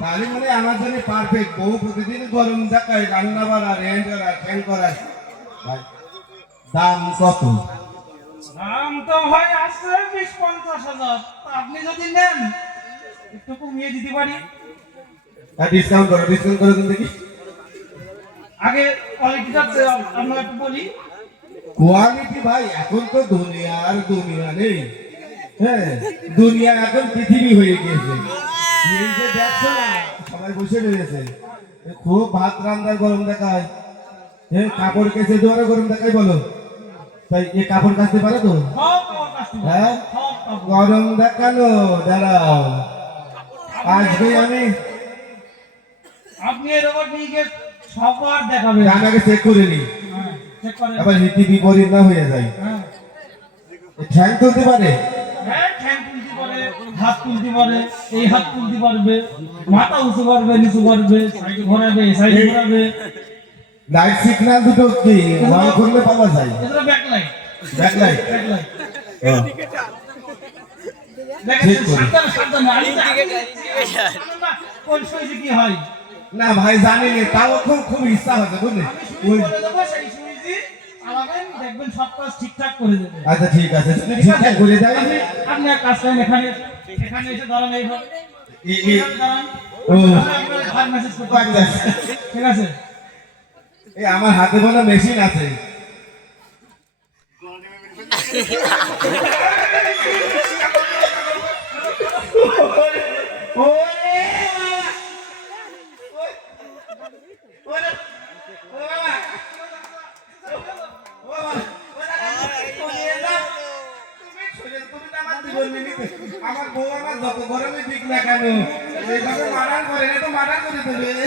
তাহলে মানে আমার জন্য পারফেক্ট বউ প্রতিদিন গরম দেখায় রান্না বাড়া রেন্ট করা ফ্যান করা ভাই দাম কত? দাম তো ভাই আছে 20-50 হাজার। আপনি যদি নেন একটু কমিয়ে দিতে পারি। ডিসকাউন্ট করো কিন্তু দেখি। আগে কোয়ালিটিটা আমরা একটু বলি। কোয়ালিটি ভাই এখন তো দুনিয়া নেই। হ্যাঁ দুনিয়া এখন পৃথিবী হয়ে গিয়েছে। এই যে দেখছো না সবাই বসে রয়েছে, খুব ভাত রান্নার গরম দেখায়, হ্যাঁ কাপড় কেচে দেওয়ার গরম দেখায় বলো, তাই এই কাপড় কাচতে পারো তো? হ্যাঁ গরম দেখানো দাঁড়াও আজকে আমি আপনি এর উপর নিয়ে গিয়ে সবার দেখাবেন। আগে চেক করে নি, চেক করেন। আবার রীতি বিপরীত না হয়ে যায়। হ্যাঁ ঠ্যাং তুলতে পারে, হ্যাঁ ঠ্যাং তুলতে পারে, হাত তুলতে পারে, এই হাত তুলতে পারবে, মাথা উঁচু করবে নিচু করবে, সাইড ঘোরাবে সাইড ঘোরাবে। লাইট সিগন্যাল দুটো কি অন করলে পাওয়া যায়? এটা ব্যাকলাইট। ব্যাকলাইট ব্যাকলাইট ঠিক করে। কোন সুইচে কি হয় না ভাই জানি না, তাও খুব ইচ্ছা হচ্ছে বুঝলি। সুইচ করে দেবো, সেই সুইচে চালাবেন, দেখবেন সব কাজ ঠিকঠাক করে দেবে। আচ্ছা ঠিক আছে, যদি ঠিকঠাক করে দেয় আপনি এক কাজ করেন, এখানে এসে দাঁড়ান, এইভাবে দাঁড়ান। ও ঘর মেসেজ করতে পারবেন। ঠিক আছে এই আমার হাতে বলা মেশিন আছে। আমার বউ আমার যত গরমে দিক না কেন এইভাবে মারান করে না তো মারান করে দেবে।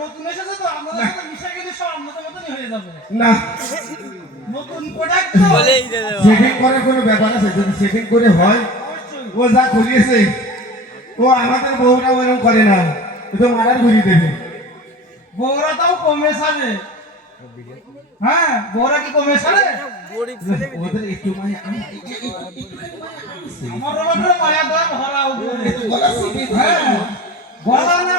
নতুন এসেছে তো আমাদের সাথে মিশে গেলে সব আমাদের মতনই হয়ে যাবে। না নতুন প্রোডাক্ট তো সেটিং করার কোনো ব্যাপার আছে? যদি সেটিং করে হয়, ও যা করিয়েছে ও আমাদের বউরা ওরকম করে না, ও তো মারার ঘুরিয়ে দেবে। বউরা তাও কমে সারে। হ্যাঁ বউরা কি কমে সারে? ওদের একটু মানে আমার রবারে মায়া দয়া ভরা উপরে। হ্যাঁ গলা না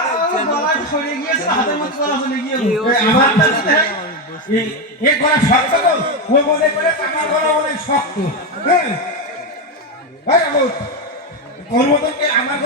গলা সরিয়ে গিয়েছে, হাতের মধ্যে গলা চলে গিয়েছে। আমার এই গলা শক্ত তো, ও মনে করে আমার গলা অনেক শক্ত। হ্যাঁ ভাই আমার মতন আমার